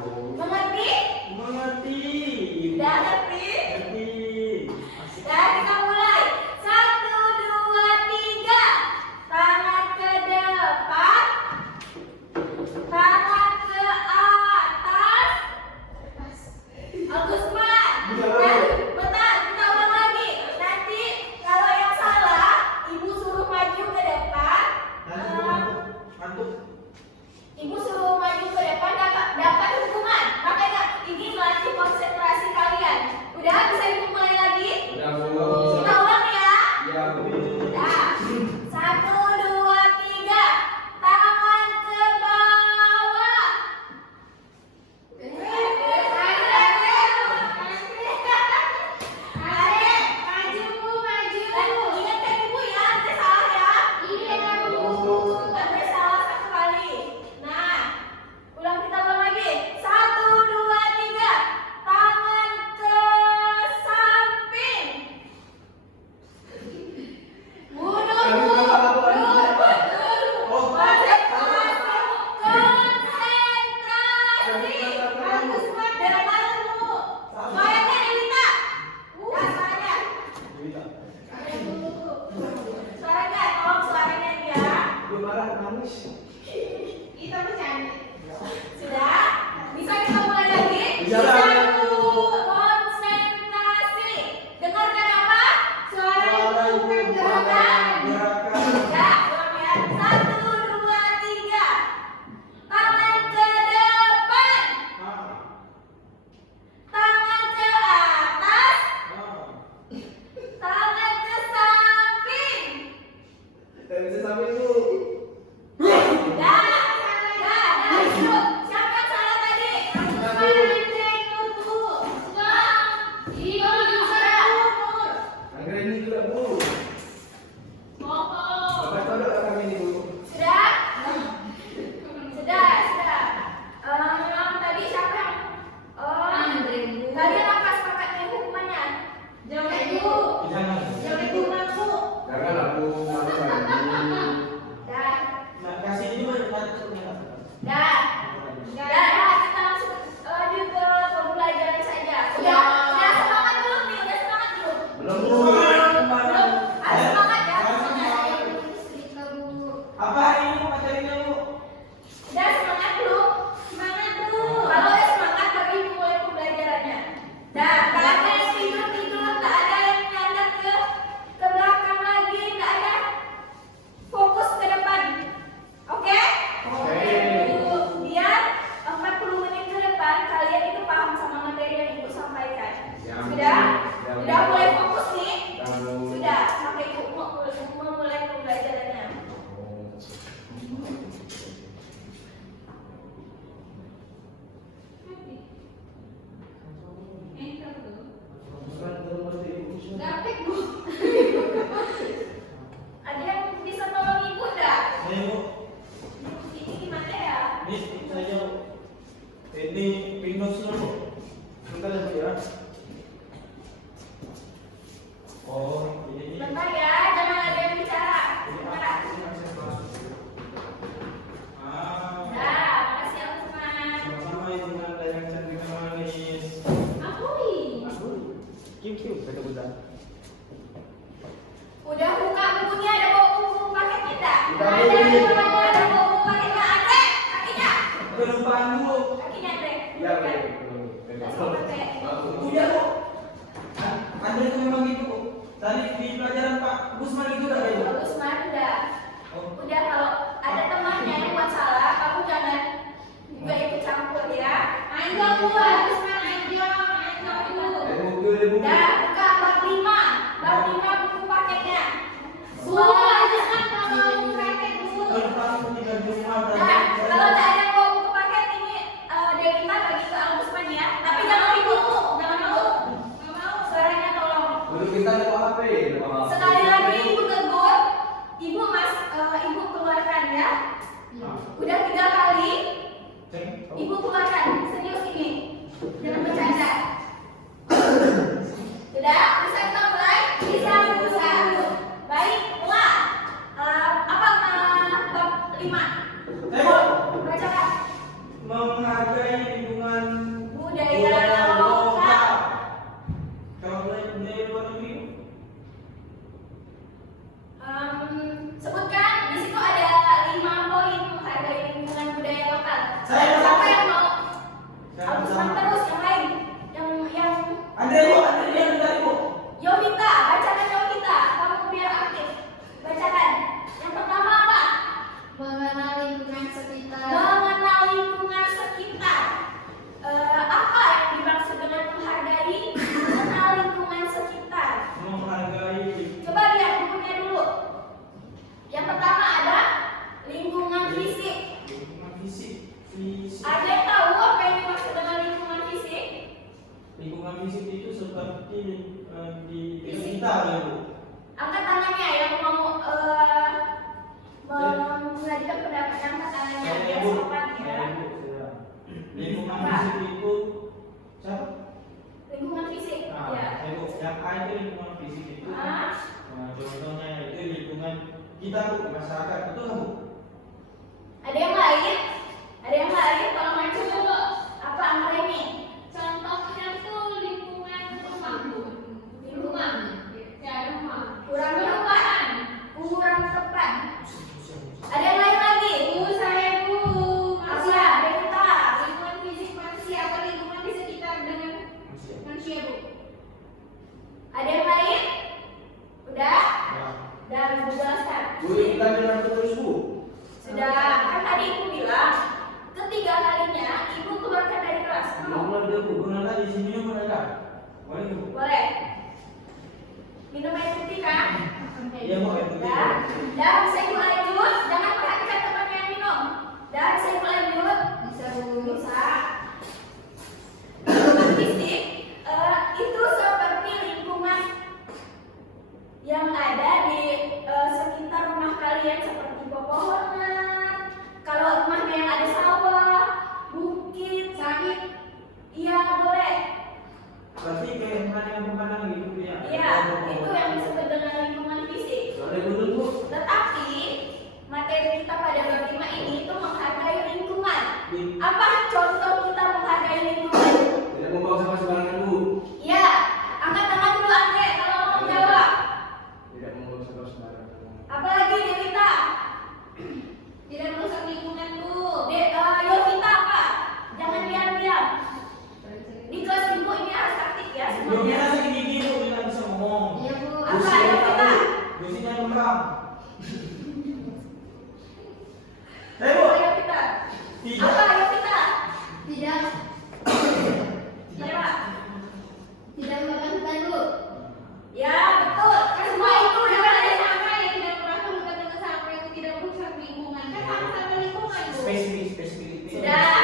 Mengerti? Mengerti. Udah ngerti? Ngerti. Ya, kita mulai. 1, 2, 3. Tangan ke depan. Tangan ke atas. Agusman. Bentar, kita ulang lagi. Nanti kalau yang salah, ibu suruh maju ke depan. Ngantuk. Ibu suruh maju ke depan dapat hukuman. Makanya ini melatih konsentrasi kalian. Udah bisa dimulai lagi? Udah, Bu. Kita ulang ya. Iya, Bu. Nah, 1, 2, 3. Tangan ke bawah. Maju, Bu, maju. Ingatkan ibu ya, nanti salah ya. Iya, Bu. Nanti salah satu kali. Nah, kita ulang lagi. 1, 2, 3. Tangan ke samping. Sudah? Bisa kita mulai lagi? Bisa. Konsentrasi. Dengarkan apa? Suara ibu. Gerakan. Gerakan. Ya, ulang ya. 1, 2, 3. Tangan ke depan. Tangan ke atas. Tangan ke samping. Bisa sampai, Bu. Dah. Cukup. Siapa yang salah tadi? Anggrek ini juga, Bu. Bapak tahu tak kami ini, Bu? Sudah? Sudah. Memang tadi siapa yang kalian apa sepakatnya hukumannya? Jangan ibu. Jangan. Jangan ibu ngaku. Jangan aku malu lagi. Dah. Nah, kasih ini nanti. Dah. Kita langsung lanjut ke pembelajaran saja. Udah semangat belum nih? Udah semangat belum? Belum, Bu. Belum. Harus semangat ya. Apa hari ini materinya, Bu? Udah semangat belum? Kalau udah semangat baru ibu mulai pembelajarannya. Nah, tak ada yang tidur, tak ada yang nyadar ke belakang lagi, tak ada. Fokus ke depan. Oke? Oke. Biar 40 menit ke depan kalian itu paham sama materi yang ibu sampaikan. Sudah? Sudah mulai fokus nih? Sudah, sampai ibu mulai pembelajarannya. Ada yang bisa tolong ibu enggak? Ayo, Ini gimana ya? Bu. Ini saya. Ini Windows dulu. Bentar ya, Bu ya. Oh, ini. Bentar ya, jangan ada yang bicara. Bentar. Nah, makasih aku teman. Sama-sama ya, dengan yang cantik dan manis. Akui. Kim, betul-betul. Udah buka bukunya, ada bawa buku paketnya enggak? Udah, Ada Bu. ada bawa buku paketnya, Andre. Kakinya. Kelupaan, Bu. Kakinya, Andre. Ya, Bukan. betul. Udah, Bu. Anda itu memang gitu, Bu. Tadi di pelajaran Pak Gusman itu udah kayak Bu. Bagus, Mar, udah. Oh. Udah, kalau ada temannya yang buat salah, kamu jangan juga ikut campur ya. Ayo, Bu. Bagus, Mar. Ayo, Bu. Udah, buka bab 5. Bab 5 buku paketnya. Bu, bagus kan kalau buku paket, Bu. Nah, kalau tak ada yang bawa buku paket ini Devita bagi ke Agusman ya. Tapi jangan ribut, Bu. Jangan ribut. Nggak mau. Suaranya tolong. Dulu kita lupa HP. Sekali lagi ibu tegur, ibu keluarkan fisik. Ada yang tahu apa yang dimaksud dengan lingkungan fisik? Lingkungan fisik itu seperti di kita ya Bu. Angkat tangannya yang mau mengajukan pendapat, angkat tangannya biar sopan ya. Lingkungan Apa? fisik itu siapa? Lingkungan fisik Nah, ya. yang A itu lingkungan fisik itu. Ah. Nah, contohnya itu lingkungan kita Bu, masyarakat, betul nggak Bu? Ada yang lain? Ada yang lain? Kalau maju dulu. Apa Amra ini? Contohnya tuh lingkungan rumah, Bu. Lingkungan. Ya, rumah. Kurang tepat. Kurang tepat. Ada yang lain lagi? Bu, saya Bu. Apa? Devita. Lingkungan fisik manusia apa lingkungan di sekitar dengan manusia, Bu? Ada yang lain? Udah? Nah, Udah Ibu jelaskan. Bu, kita bilang terus Bu. Sudah. Kan tadi Ibu bilang ketiga kalinya Ibu keluarkan dari kelas. belum ada Bu, benar lagi di sini benar ada. Boleh Bu? Boleh. Minum air putih kan? Iya Bu, air putih. Dan bisa Ibu lanjut. Jangan perhatikan temannya yang minum. Dan bisa Ibu lanjut. Bisa, Bu. Bisa. Lingkungan fisik itu seperti lingkungan yang ada di sekitar rumah kalian seperti pepohonan. Kalau rumahnya yang ada sawah, bukit, sawit, iya boleh. Berarti kayak pemandangan gitu Bu ya? Iya, itu yang disebut dengan lingkungan fisik. Ada betul Bu. Tetapi materi kita pada bab 5 ini itu menghargai lingkungan. Di- Apa contoh kita menghargai lingkungan? Tidak membawa sama sembarangan Bu. Ya, angkat tangan dulu Andre kalau mau jawab. Tidak membawa sama sembarangan. Apalagi Devita? Tidak merusak lingkungan, Bu. Yovita apa? Jangan diam-diam. Di kelas Ibu ini harus aktif ya Belum kita semuanya. sih gigi Bu, kita bisa ngomong. Iya, Bu. Apa Yovita? Dosennya kembang. Saya Bu. Apa Yovita? Tidak. Apa Yovita? Tidak Siapa? tidak memakan hutan, Bu. Ya betul. Kan semua itu ya kan? Ada sampah yang tidak merasa hutan dengan sampah yang tidak merusak lingkungan. Kan sama-sama lingkungan, Bu. Spesifik. Sudah.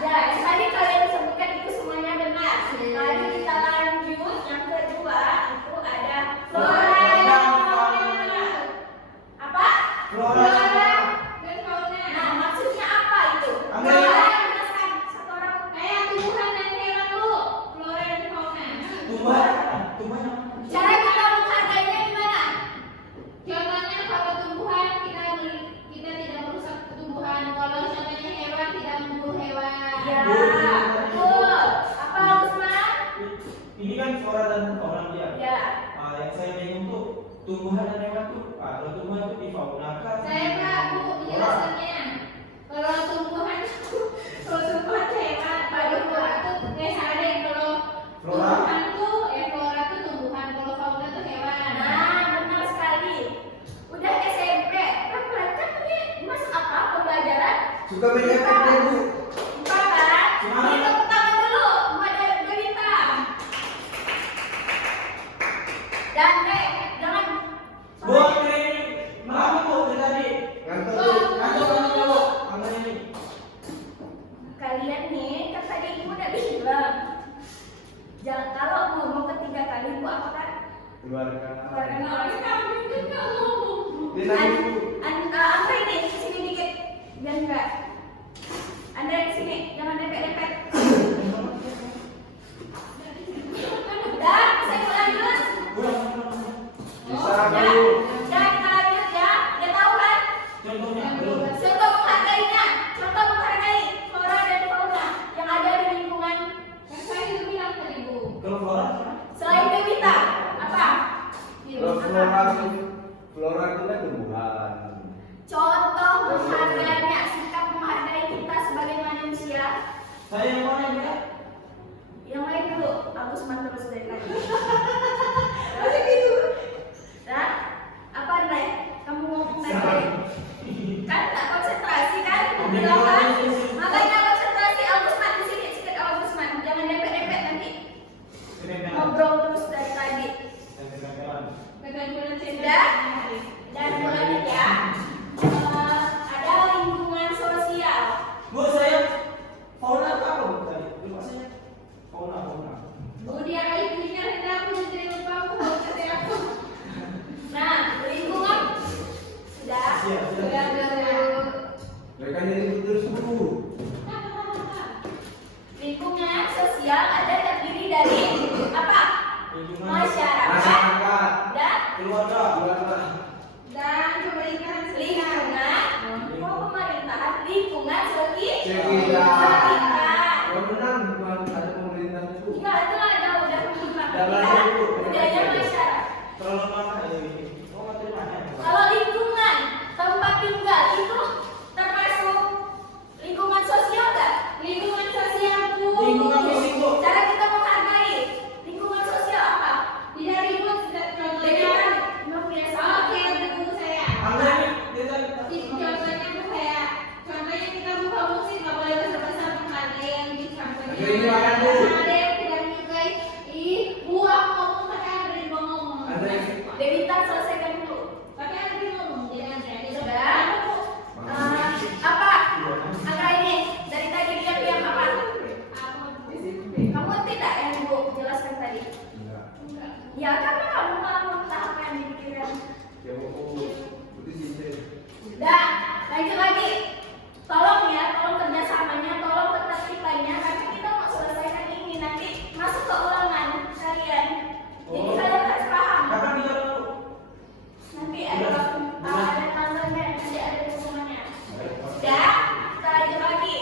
Ya, yang tadi kalian sebutkan itu semuanya benar. Mari kita lanjut. Yang kedua itu ada flora dan fauna. Apa? Flora. Dan fauna. Nah, maksudnya apa itu? Ambil. Flora yang jelaskan satu orang. Kayak tumbuhan dan hewan, Bu. Flora dan fauna. Tumbuhan. Cara kita menghargainya gimana? Contohnya kalau tumbuhan kita tidak merusak tumbuhan. Kalau contohnya hewan tidak membunuh hewan. Ya, betul. Apa Usman? Ini kan flora dan fauna dia. Ya. Yang saya bingung tuh tumbuhan dan hewan tuh. Kalau tumbuhan tuh di fauna kan. Saya Pak, Bu, menjelaskannya. Kalau tumbuhan hewan, kalau flora tuh ada yang kalau Flora. tumbuhan tuh flora tuh tumbuhan, kalau fauna tuh hewan. Nah, benar sekali. Udah SMP. Kan ini masuk apa pembelajaran? Suka main efek deh Bu. Empat kan? Semangat. Ini tepuk tangan dulu buat Devita. Dan jangan Buat ini malam Bu dari tadi. Ngantuk Bu. Ngantuk. Ambil ini. kalian nih kan tadi Ibu udah bilang. Jangan kalau ngomong ketiga kali Ibu apa kan? Keluarkan. Keluarkan orang kambing juga ngomong. Dia nangis Bu. Andre ini sini dikit. Biar enggak. Andre di sini, jangan dempet-dempet. Udah, saya mau lanjut. Bisa Ya, Bu. ya kita lanjut ya. Udah tahu kan? Contohnya. Contoh menghargainya. Contoh menghargai flora dan fauna yang ada di lingkungan. Kan saya itu bilang tadi, Bu. Kalau flora. Selain Devita, apa? Kalau flora itu kan tumbuhan. Contoh menghargainya, sikap menghargai kita sebagai manusia. Saya yang mana ya? Yang lain dulu, Agus terus dari tadi. Masih gitu. Nah, apa Andre? Kamu ngomong tadi? Kan tak konsentrasi kan? Bilang kan? Makanya konsentrasi Agusman di sini, sedikit Agusman. Jangan dempet-dempet nanti. Ngobrol terus dari tadi. Betul-betul saya Sudah? Dan mulai ya. Ada lingkungan Jangan ini terus dulu. Lingkungan sosial ada terdiri dari apa? Lingkungan Masyarakat Masyarakat, dan keluarga. keluarga, Dan pemerintahan sekitar. lingkungan pemerintahan lingkungan sekitar. Yang menang bukan ada pemerintah itu. Enggak, itu ada udah Jangan kita dulu. budaya masyarakat. Terlalu lama ini. Oh, terima. Kalau lingkungan tempat tinggal itu termasuk lingkungan sosial nggak? Lingkungan sosial Bu. Lingkungan fisik, Bu. Cara kita menghargai lingkungan sosial apa? Tidak ribut contohnya. Dengan membiasakan. Oke, tunggu saya. Anda ini kita Contohnya tuh kayak contohnya kita buka musik nggak boleh besar-besar menghargai yang di sampingnya. Oke, ini makan dulu. Ada yang tidak menyukai. Ih, buang ngomong pakai Andri ngomong. Ada yang Devita selesaikan dulu. Pakai Andri ngomong jangan saya. Sudah. Apa? Angka ini dari tadi dia bilang apa? Kamu tidak yang ibu jelaskan tadi? enggak. Ya karena kamu malah mengutarakan di pikiran. Ya itu sih. Dah, lanjut lagi. Tolong ya, tolong kerjasamanya, tolong ketertibannya, karena kita mau selesaikan ini nanti masuk ke ulangan kalian. Jadi Oh. kalian harus paham. kapan kita Nanti ada ada tanggalnya, nanti ada hukumannya. Dah, kita lanjut lagi.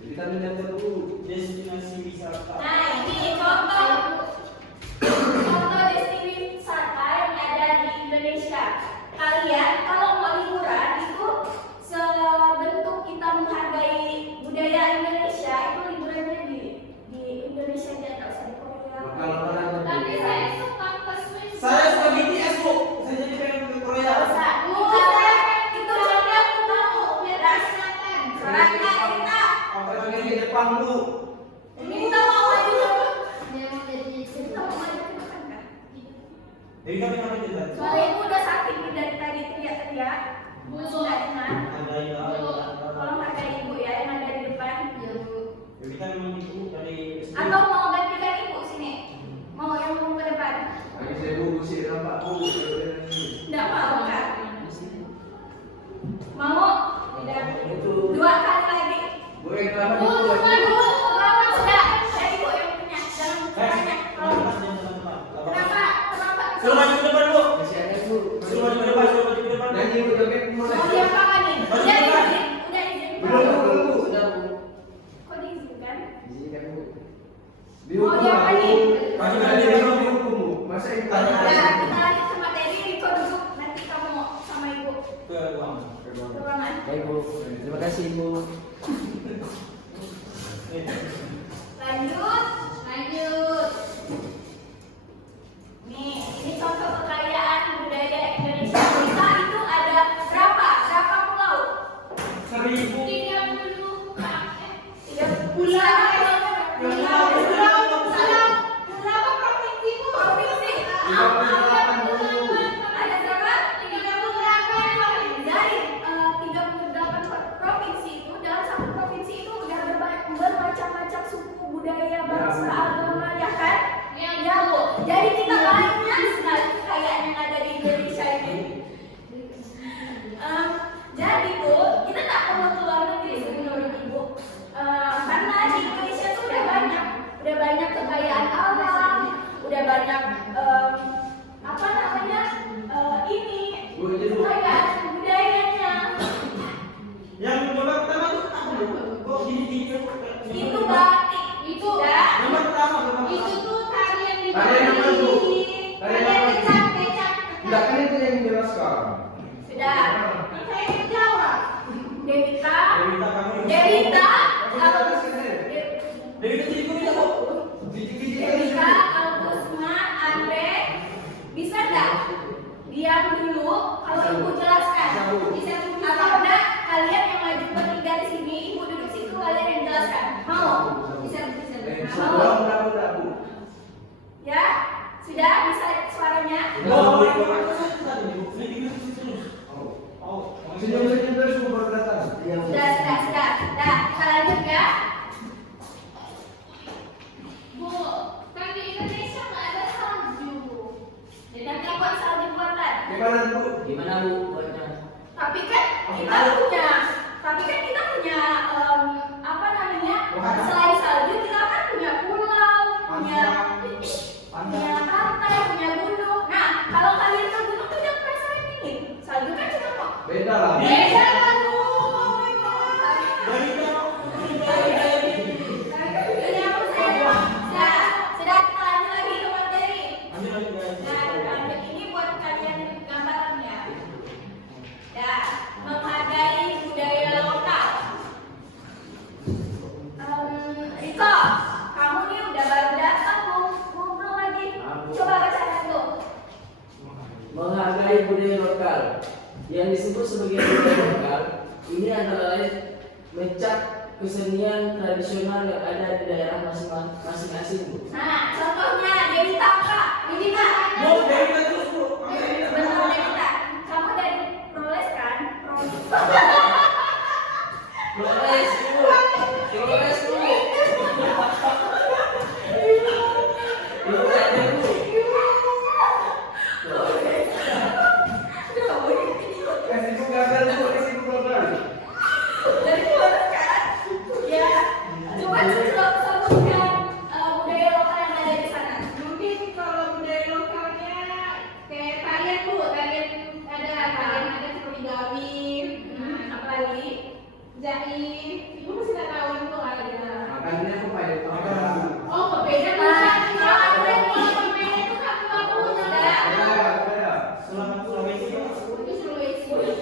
Kita menyatu dulu. destinasi wisata? Nah, ini contoh destinasi wisata yang ada di Indonesia. Kalian kalau mau liburan itu sebentuk kita menghargai budaya Indonesia itu liburannya di Indonesia aja, nggak usah di Korea. Kalau kalian Tapi saya suka ke Swiss. Saya suka BTS, Bu. Saya jadi pengen ke Korea. Nggak usah. Itu contoh kamu. Dah. Sekarangnya kita pengen ke Jepang dulu. kita mau maju dulu. Dia mau jadi Kita mau maju ke depan kan? Jadi kami apa cerita? Suara ibu udah sakit nih dari tadi teriak-teriak. Bu sudah dengar. Ada yang Tolong hargai ibu ya yang ada di depan. Jadi kan memang itu dari SD. Atau mau gantikan ibu sini? Mau yang mau ke depan? Lagi saya dulu sih nampak bu. Tidak mau kan? Mau? Tidak. Itu. 2 kali lagi. Bu yang lama Bu, dulu. cuma dulu. Lama sudah. Saya ibu yang punya. Jangan tanya. Kalau kenapa? Kenapa? Suruh maju ke depan, Bu. Masih ada bu. Suruh maju ke depan, suruh maju ke depan. Nyanyi bu joget mulai. Mau diapakan nih? Maju Udah ke depan. izin. Udah izin. Belum bu. Udah bu. Kok diizinkan? Izinkan bu. Mau diapakan nih? Maju ke Nanti depan. kalau dihukum bu. Masa itu Tanya. Udah, kita lanjut ke materi. Riko duduk. Nanti kamu sama ibu Ke ruang. ke ruangan. Baik bu. Terima kasih bu. Lanjut. Lanjut. Nih, ini contoh kekayaan budaya Indonesia. Kita itu ada berapa? Berapa pulau? 1000. 30 Tiga pulau. Berapa provinsi Bu? Provinsi. Ada berapa? 38. Dari 38 provinsi itu, dalam satu provinsi itu udah bermacam-macam suku, budaya, bangsa, agama, ya kan? Ya Bu. Jadi kita banyak sekali kekayaan yang ada di Indonesia ini. Jadi Bu, kita tak perlu keluar negeri menurut Ibu. Karena di Indonesia itu udah banyak kekayaan alam, udah banyak apa namanya ini kekayaan budayanya. Yang coba pertama tuh apa, Bu? Kok gini-gini? Itu batik. Itu Dah. Nomor pertama. itu tuh tarian di Tarian apa, Bu? Tarian apa? kecap. Enggak kan itu yang dijelaskan. Sudah. Kan saya menjawab. Devita. Devita kamu. Devita. Kamu ada sini. Devita jadi guru ya, Bu? Devita, Albusma, Andre, bisa nggak diam dulu kalau ibu jelaskan? Bisa atau enggak kalian yang maju bertiga di sini, ibu duduk situ kalian yang jelaskan. Mau? Bisa. Mau? Bu. Ya? Sudah bisa suaranya? Oh, itu aku tadi, Bu. Ini terus. Oh, Senyum-senyum terus bu baru datang. Sudah. Dah, kita lanjut ya. Bu, kan di Indonesia nggak ada salju. Nanti buat salju buatan. Gimana bu? Gimana bu buatnya? Tapi Tapi kan kita punya, apa namanya? Selain salju kita kan punya pulau, punya pantai, punya gunung. Nah, kalau kalian ke gunung tuh jangan penasaran dingin. Salju kan cuma kok. Beda lah. Beda kan. Sudah kita lanjut lagi ke materi. Nah, lanjut ini buat kalian gambarannya. Ya, menghargai budaya lokal. Riko, kamu nih udah baru datang, mau belum lagi? Coba bacakan tuh. Menghargai budaya lokal. Yang disebut sebagai budaya lokal ini antara lain mencap kesenian tradisional yang ada di daerah masing-masing. Nah, contohnya Devita Kak. Devita. Benar Devita. Kamu dari Proles kan? Proles dulu. Ibu tanya dulu. Kasih buku gagal bu, kasih buku gagal. Dari Proles kan? Ya. Coba sebutkan budaya lokal yang ada di sana. Mungkin kalau budaya lokalnya kayak tarian Bu, tarian ada seperti gawin, Apalagi jaim, Ibu masih nggak tahu itu ada. Makanya aku pada tahu. Oh, berbeda Nah, kalau pemain itu satu lagu Beda, beda. itu Sulawesi. Terus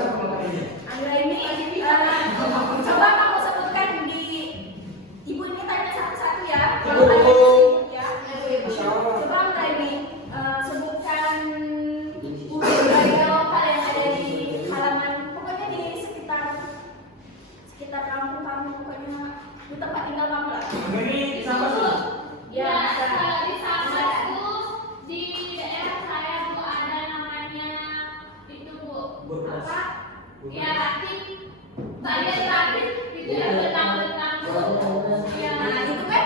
apa lagi? Angga ini coba kamu sebutkan di ibu ini tanya satu-satu ya. Kalau ada di sini ya. Coba Angga ini sebutkan budaya lokal yang ada di halaman, pokoknya di sekitar kampung kamu, pokoknya di tempat tinggal kamu lah. Ya, bisa. kalau di sana itu di daerah saya tuh ada namanya itu Bu. Apa? Ya, tarian itu yang bentang-bentang tuh. Ya, Nah, itu kan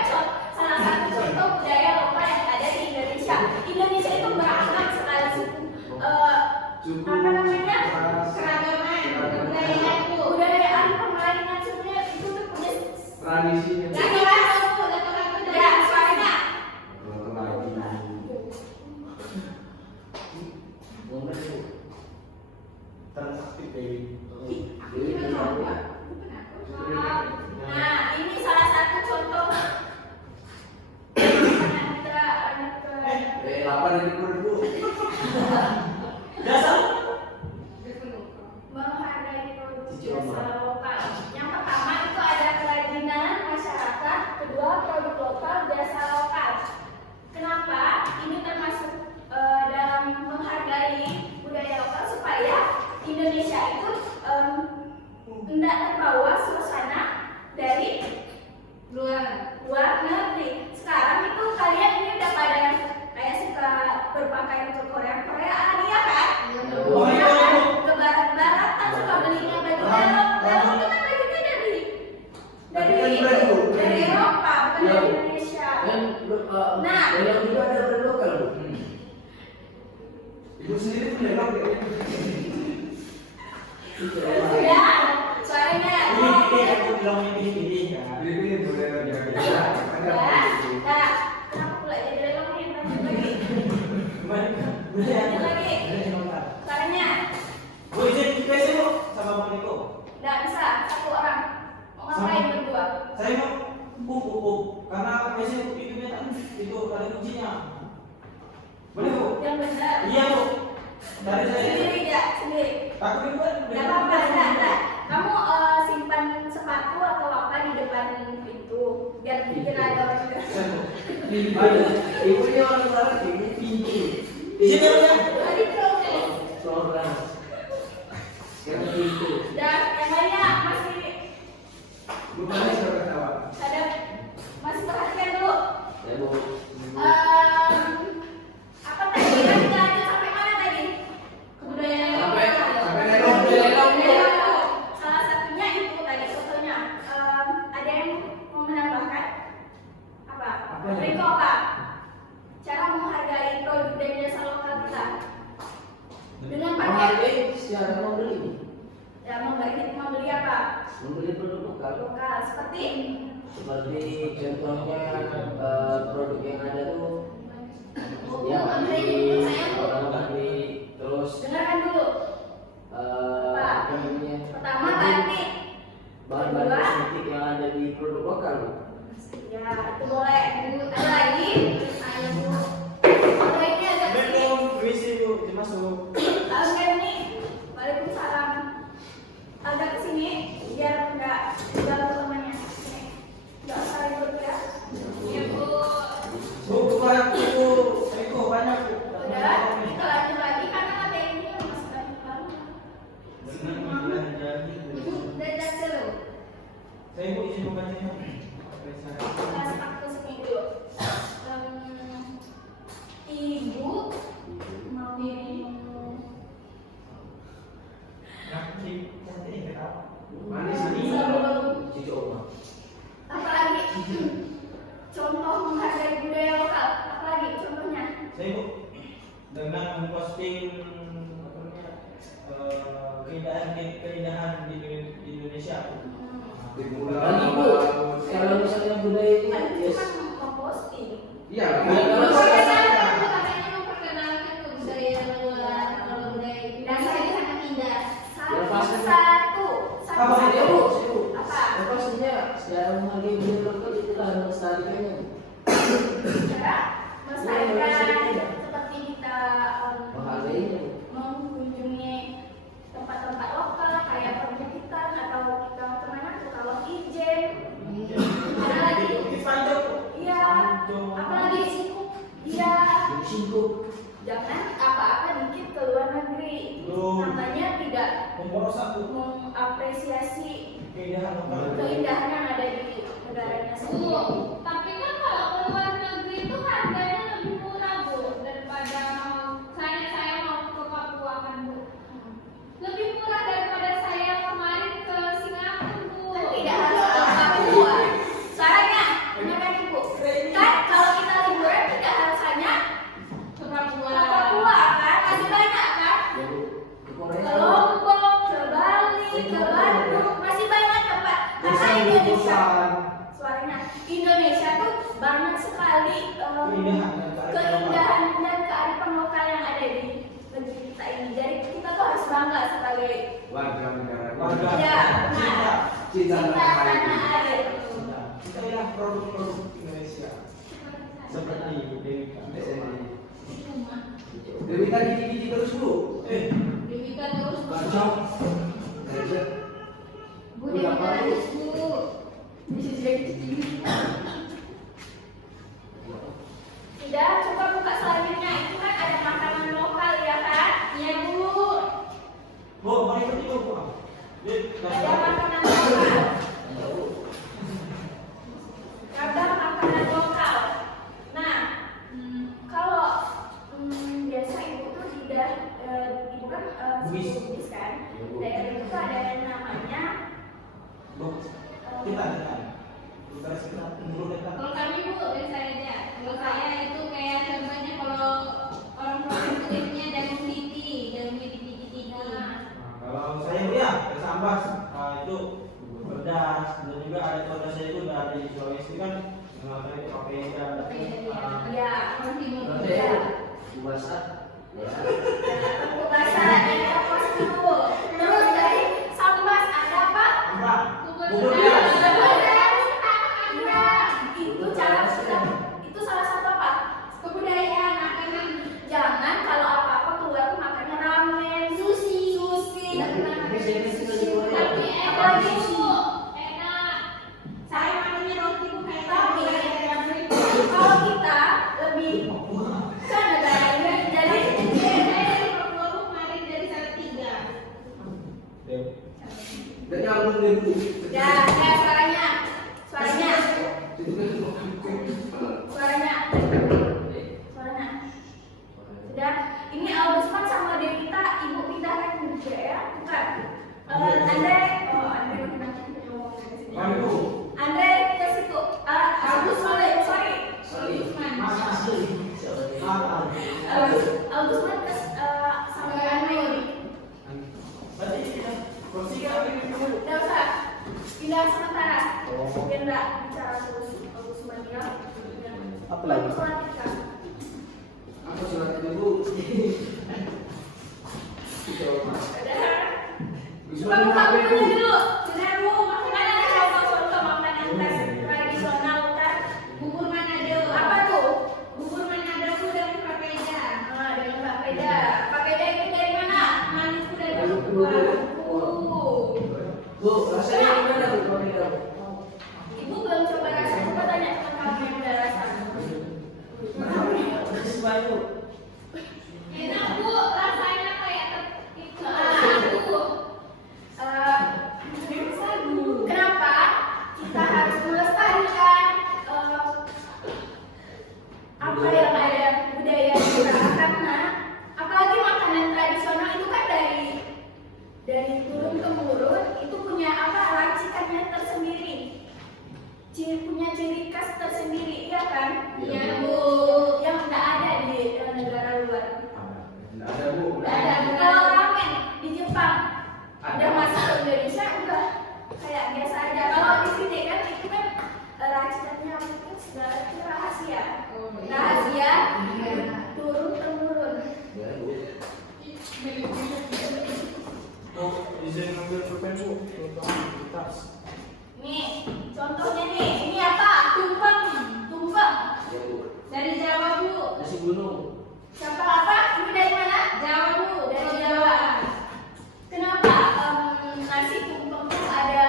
salah satu contoh budaya lokal yang ada di Indonesia. Indonesia itu beragam sekali suku. Suku. Apa namanya? keragaman budaya itu. Budaya pengelainan sebenarnya itu tuh punya Tradisinya. Lagu-lagu ya suaranya. Transaktif Dewi. Nah, ini salah satu contoh. Kita Lapar dari perut. menghargai produksi dasar lokal. Yang pertama itu ada kerajinan masyarakat, kedua produk lokal, jasa lokal. Kenapa? Ini termasuk dalam menghargai budaya lokal supaya Indonesia itu tidak terbawa suasana dari luar negeri. Sekarang itu kalian ini udah pada kayak suka berpakaian ke Korea ya kan? Ya kan? Ke barat-baratan suka belinya baju Eropa itu kan bajunya dari Eropa bukan dari Indonesia. Nah. Yang juga ada brand lokal Bu. Ibu sendiri punya dong ya? Ya, soalnya Ini boleh lagi. ya, nah, kenapa pula jadi lelong lagi? Lanjut lagi. Soalnya nggak bisa satu orang. Mau ngapain berdua? Saya mau pupuk karena biasanya itu ada kuncinya. Boleh Bu? Yang benar. Iya Bu. Dari saya. Sendiri ya, sendiri. Takut dibuat. Gak apa-apa, nah. Kamu simpan sepatu atau apa di depan pintu biar pikir ada orang Ibu ini orang barat, ibu pintu. Di sini orangnya. Tadi proses. Seorang. Yang pintu. Dan yang lainnya masih Bukan sudah ketawa. ada masih perhatikan dulu. Ya Bu. Apa tadi kita lanjut sampai mana tadi? Kebudayaan Sampai lokal. lelong. Salah satunya itu tadi contohnya. Ada yang mau menambahkan? Apa? Riko apa? Cara menghargai produk dan jasa lokal kita dengan pakai Menghargai secara membeli Membeli produk lokal. lokal seperti Seperti contohnya produk yang ada tuh ya orang beli terus dengarkan dulu. apa namanya Pertama tadi bahan-bahan kosmetik yang ada di produk lokal. ya itu boleh. Ada lagi? Ayo Bu. Kalau ini agak kesini. Belum, permisi Bu, dimasuk. Oke nih. Waalaikumsalam. Agak kesini biar enggak ganggu temannya. Nih. Enggak usah ribut ya. Ya Bu. Bu, banyak Bu. Eko, banyak Bu. Udah, kita lanjut lagi karena materinya masih banyak banget. Ibu udah dulu. Saya Bu izin membacanya. Kita start ke sini dulu. Ibu mau Manis ini. sebelum Cucu oma. apalagi contoh menghargai budaya lokal, apalagi contohnya? Saya Bu dengan memposting apa namanya keindahan di Indonesia. Lagi Bu, kalau misalnya budaya ini Kan yes. cuma mau posting. Iya. Katanya memperkenalkan tuh budaya luar, kalau budaya Indonesia itu sangat indah. Satu. Apa Saya Bu, Apa? ya pastinya secara menghargai budaya lokal itu harus melestarikannya. Cara melestarikan seperti kita Menghargainya. mengunjungi tempat-tempat lokal kayak perbukitan atau kita kemana tuh kalau ijen. Ada lagi? Di Panjang Bu. Iya. Apalagi iya. Singkup. Jangan apa-apa dikit ke luar negeri. Belum. Namanya tidak Pemborosan Bu. mengapresiasi Keindahan lokal. keindahan yang ada di negaranya Bu, sendiri. tapi kan kalau ke luar negeri itu harganya lebih murah Bu daripada saya mau ke Papua kan Bu. Lebih murah daripada saya kemarin ke Singapura Bu. Kan tidak harus ke Papua. Caranya, dengarkan Ibu. Kan kalau kita liburan tidak harus hanya Ke ke Papua. Papua kan, masih banyak kan? Ya Bu, ke Korea. Ke Lombok, ke Bali, ke Bandung, masih banyak tempat. Karena Indonesia, suaranya Indonesia tuh banyak sekali keindahan dan kearifan lokal yang ada di negeri kita ini. Jadi kita tuh harus bangga sebagai Warga negara. Warga. ya, nah, Cinta cinta tanah air. tanah air. Kita lihat produk-produk Indonesia seperti Devika. Dewi tadi gigi terus Bu. Devika terus Bu. Bacok. Bu Devika terus Bu. Tidak, coba buka selanjutnya. Itu kan ada makanan lokal ya kan? Iya Bu. Bu, mari ikut Bu. Ada makanan lokal. Ada makanan lokal. Nah, kalau biasa ibu tuh tidak ibu kan Bugis. Bugis kan. Daerah itu ada yang namanya Bu, kita dekat. Kita dulu dekat. Kalau kami Bu, dari saya aja. Kalau saya itu kayak contohnya kalau orang provinsi itu jagung titi titi. Kalau saya Bu ya, ke Sambas, itu pedas, dan juga ada pedas saya itu dari Sulawesi kan, itu papeda, ya Orang timur. Berarti ya. masak. Ya. Bahasa daerah pos dulu. Terus dari Sambas ada apa? Mbak, Bubur bubur beras. beras. Iya, itu cara kita. Itu salah satu apa? Kebudayaan makanan. Jangan kalau apa-apa keluar tuh makannya ramen, sushi. Tapi enak Bu. Enak. Saya makannya roti bukan Tapi tapi kalau kita lebih kan negara ini jadi saya dari Papua Bu, kemarin dari Salatiga. Dan nyambung nih Bu. ya suaranya suaranya sudah ini Augusman sama Devita ibu pindahkan juga ya bukan Andre Mari Bu. Andre ke situ Augusman sorry Mas asli. Augusman ke sama Andre Berarti kita bersihkan ini dulu. udah usah Pindah sementara. Biar nggak bicara terus. Aku cuma bilang. Apa lagi? Perhatikan. Apa surat itu, Bu? Udah. Bisa Buka HP, Bu. bukunya dulu. Benar Bu, makanan ada contoh-contoh makanan tradisional kan? Bubur Manado. Apa tuh? Bubur Manado itu dengan papeda. Dengan papeda. Papeda itu dari mana? Manis dari Maluku. Maluku. Bu, rasanya gimana Bu? Papeda? Ibu belum coba rasa. Coba tanya teman kamu yang udah rasa. Sesuai Bu. Enak Bu, rasanya kayak itu. Bu. Kenapa kita harus melestarikan apa yang ada budaya kita? Karena apalagi makanan tradisional itu kan dari turun temurun itu punya apa racikannya tersendiri, punya ciri khas tersendiri, iya kan? Iya, Bu. Yang tidak ada di negara luar. Nggak ada, Bu. Tidak ada. Kalau ramen di Jepang udah masuk ke Indonesia udah kayak biasa aja. Kalau di sini kan itu kan racikannya mungkin segala itu rahasia. Rahasia turun temurun. Ya, Bu. Oh, izin ngambil pulpen Bu. Di tas. Nih, contohnya nih, ini apa? Tumpeng. Tumpeng. Ya, Bu. Dari Jawa Bu. Nasi gunung. Siapa apa? Ini dari mana? Jawa Bu. Dari Jawa. Kenapa nasi tumpeng tuh ada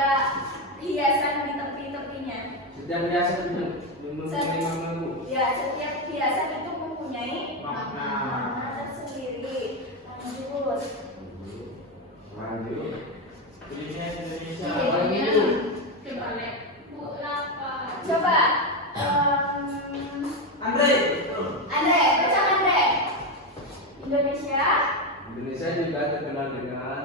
hiasan di tepi-tepinya? Setiap biasa itu mempunyai makna, Bu. Ya, setiap hiasan itu mempunyai Makna. makna tersendiri. Lanjut. Lanjut. Indonesia Indonesia. Apa lagi Bu? Coba lihat. Bu, lapar. Coba Andre. Andre, baca Andre. Indonesia. Indonesia juga terkenal dengan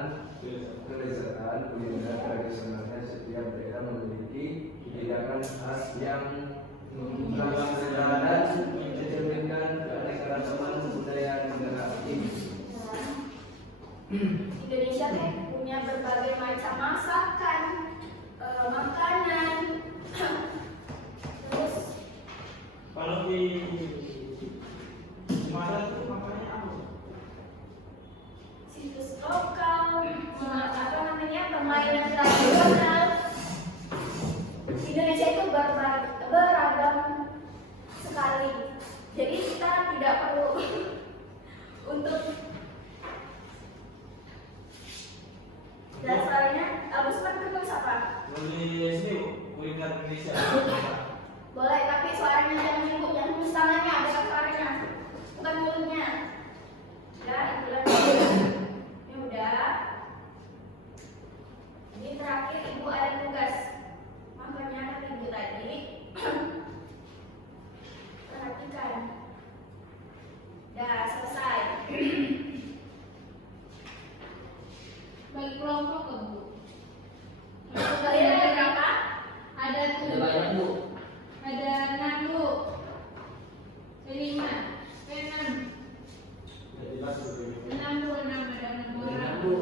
kelezatan kuliner tradisionalnya. Setiap daerah memiliki hidangan khas yang mengundang selera dan mencerminkan keanekaragaman budaya negara ini. Indonesia kan punya berbagai macam masakan, makanan. Terus Kalau di Sumatera tuh makanannya apa? situs lokal, apa namanya permainan tradisional. Indonesia itu beragam sekali. Jadi kita tidak perlu untuk dasarnya. Abis itu apa? Nulis ini Bu, kuliner Indonesia. Boleh, tapi suaranya jangan nyinggung, yang tulis tangannya, bukan suaranya, bukan mulutnya. Ya, itu lagi. Ini udah. Ini terakhir ibu ada tugas. Makanya kata ibu tadi. Perhatikan. Udah selesai. Bagi kelompok ke Bu. Kalian ada berapa? Ada Ada tuh. banyak Bu. Ada 6 Bu. 5. 6. Ya jelas Bu. 6 Bu, 6 ada 6 Banyak orang. Bu.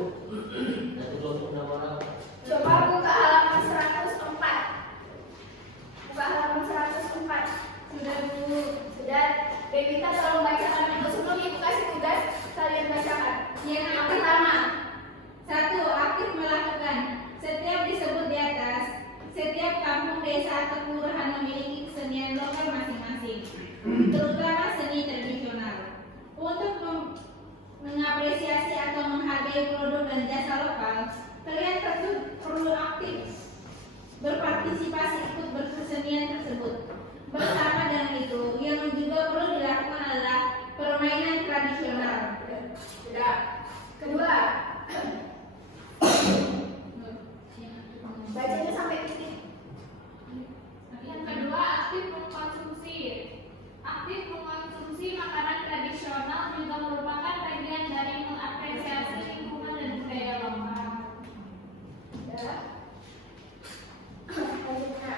Satu kelompok 6 orang. Coba buka halaman 104. Buka halaman 104. Sudah Bu. Sudah, Devita tolong bacakan itu sebelum ibu kasih tugas, kalian bacakan. Yang pertama, 1. Aktif melakukan. Setiap disebut di atas, setiap kampung, desa, atau kelurahan memiliki kesenian lokal masing-masing, terutama seni tradisional. Untuk mengapresiasi atau menghargai produk dan jasa lokal, kalian tentu perlu aktif berpartisipasi ikut berkesenian tersebut. Bersama dengan itu, yang juga perlu dilakukan adalah permainan tradisional. sudah. Kedua, bacanya sampai titik. Yang kedua, aktif mengkonsumsi makanan tradisional juga merupakan bagian dari mengapresiasi lingkungan dan budaya lokal. Sudah. Selanjutnya,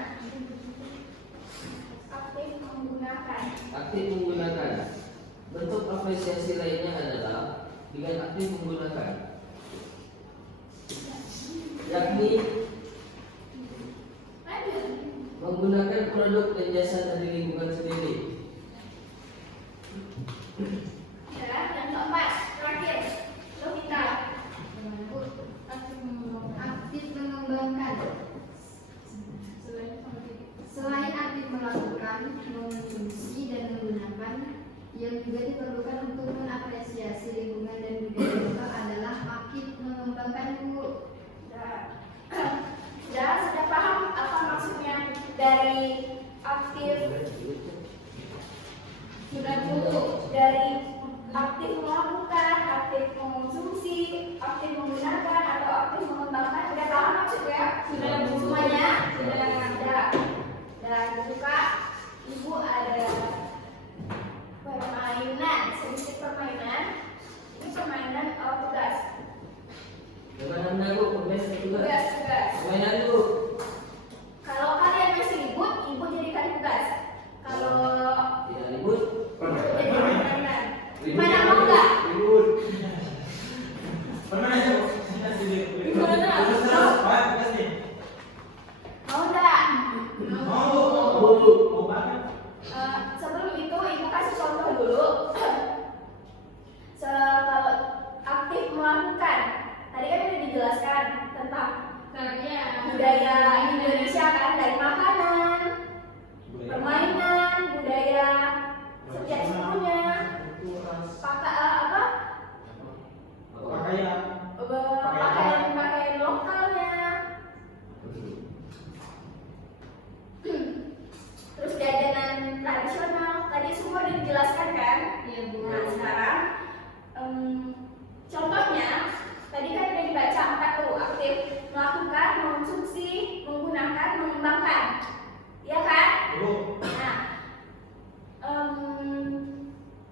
aktif menggunakan. Aktif menggunakan. Bentuk apresiasi lainnya adalah dengan aktif menggunakan, yakni produk dan jasa dari lingkungan sendiri. Ya, yang keempat, terakhir, Lovita. Aktif mengembangkan. Selain aktif melakukan, mengonsumsi dan menggunakan, yang juga diperlukan untuk mengapresiasi lingkungan dan budaya lokal adalah aktif mengembangkan Bu. Ya, sudah paham apa maksudnya dari aktif? Sudah dulu dari aktif melakukan, aktif mengonsumsi, aktif menggunakan atau aktif mengembangkan. Sudah paham maksudnya? Sudah semuanya? Sudah. Dan juga Ibu ada permainan, sedikit permainan. Ini permainan tugas. Bagaimana Anda Bu? Tugas. Tugas. Mainan Bu. Kalau kalian masih ribut, Ibu jadikan tugas. Kalau Tidak ribut. jadi permainan. Mana mau nggak? Ribut. Pernah aja Bu. Gimana? Pak, kasih. Mau nggak? Mau banget. Sebelum itu Ibu kasih contoh dulu. Kalau aktif melakukan, tadi kan udah dijelaskan tentang budaya Indonesia kan, dari makanan, permainan, budaya setiap sukunya, pakaian lokalnya, terus jajanan tradisional. Tadi semua udah dijelaskan kan? Iya Bu. Nah sekarang contohnya tadi kan udah dibaca 4 tuh, aktif melakukan, mengonsumsi, menggunakan, mengembangkan, ya kan? Nah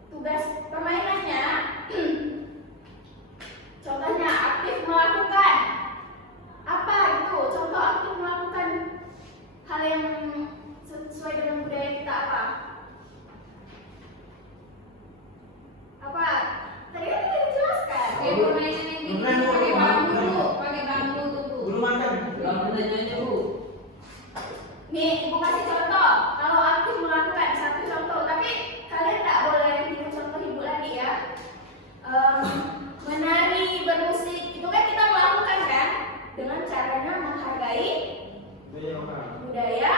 tugas permainannya contohnya aktif melakukan apa itu? Contoh aktif melakukan hal yang sesuai dengan budaya kita apa? Apa? Tadi kan udah dijelaskan. Kayak permainan yang gitu, pakai bambu tuh Bu. Belum makan. Kalau pertanyaannya Bu. Nih, Ibu kasih contoh. Kalau aktif melakukan satu contoh, tapi kalian nggak boleh bikin contoh Ibu lagi ya. Menari, bermusik, itu kan kita melakukan kan dengan caranya menghargai budaya.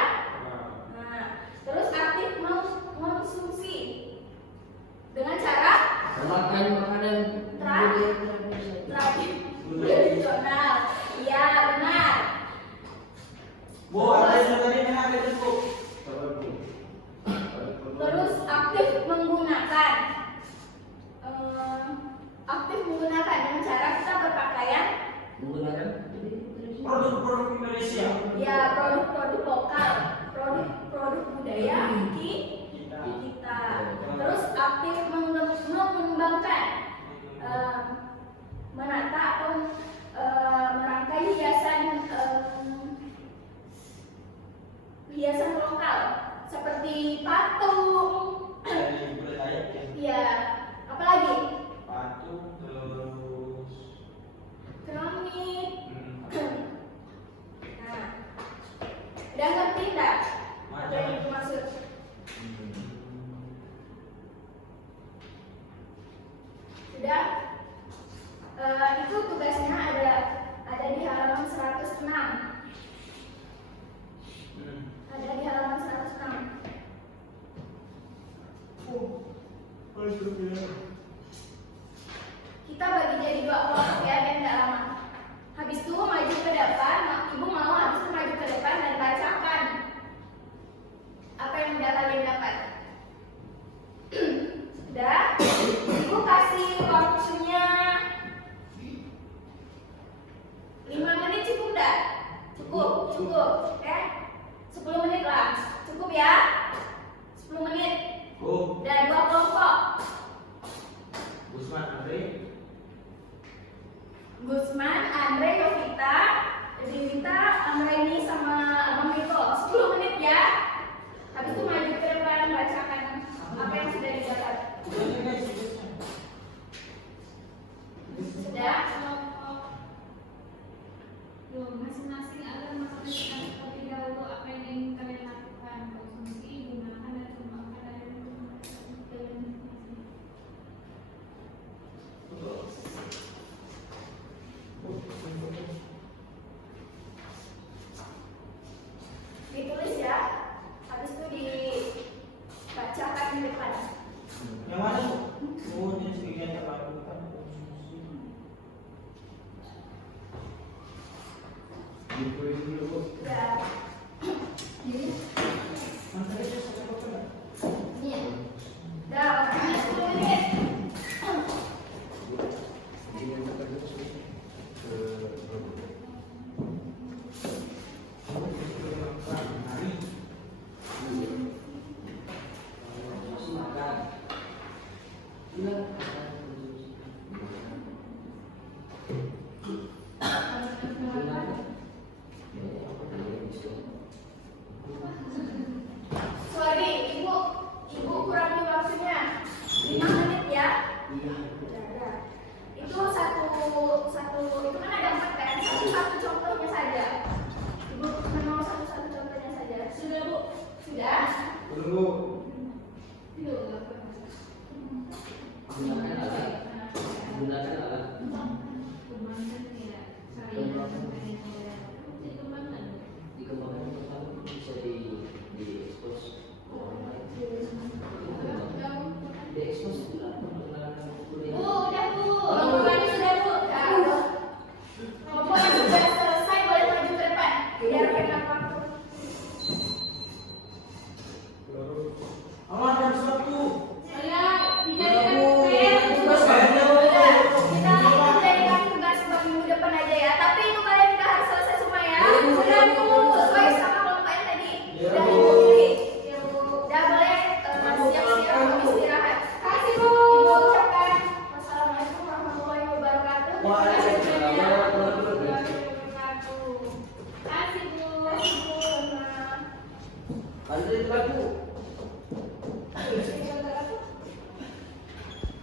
Nah, terus aktif mengkonsumsi dengan cara Makan makanan tradisional. Iya benar. Bu, ada yang tadi mana ada itu Bu? Terus aktif menggunakan. Aktif menggunakan dengan cara kita berpakaian menggunakan Produk-produk Indonesia. ya, produk-produk lokal, produk budaya kita. Terus aktif mengembangkan, menata atau merangkai hiasan lokal seperti patung. Dari budaya ya. Ya, apalagi Patung terus. keramik. Nah, udah ngerti nggak apa yang Ibu maksud? Sudah? Itu tugasnya ada di halaman 106. Ada di halaman 106. Kita bagi jadi 2 kelompok ya, biar nggak lama. Habis itu maju ke depan, Ibu mau habis itu maju ke depan dan bacakan apa yang udah kalian dapat. Sudah? Ibu kasih waktunya 5 menit cukup nggak? Cukup. 10 menit lah. Cukup ya? 10 menit. Bu, Dan 2 kelompok. Gusman, Andre, Yovita, Rinita, Amreni sama Abang Mito. 10 menit ya. Habis itu maju ke depan bacakan apa yang sudah didapat. Sudah? Masing-masing agar masing-masing terlebih dahulu apa yang ingin kalian lakukan. Dikulit dulu bu. Ya. Jadi, ini ya. Dah, waktunya 10 menit. Ini yang kita terus ke Masih makan. Bilang. Sorry, ibu kurang di waktunya 5 menit ya. Iya. Ya. Itu satu itu kan ada 4 kan, satu contohnya saja. Ibu mau satu contohnya saja. Sudah bu? Sudah? Tunggu. Gunakan alat. Gunakan alat. Dikembangkan pertama bisa diekspos ke orang lain. Diekspos tidak menggunakan kuliah. Bu, udah bu. Ngobrolnya sudah bu. Ya, bu. Ngobrolnya sudah selesai, boleh maju ke depan. Biar pegang waktu. Allah ada sesuatu. Saya Kita jadikan tugas buat minggu depan aja ya. Tapi itu kalian udah harus selesai semua ya. Sudah bu, sesuai sama kelompoknya tadi. Udah bu pilih. Udah boleh siap-siap untuk istirahat. Kasih bu. Ibu ucapkan wassalamualaikum warahmatullahi wabarakatuh. Waalaikumsalam warahmatullahi Kasih bu. Sama. Andre itu aku.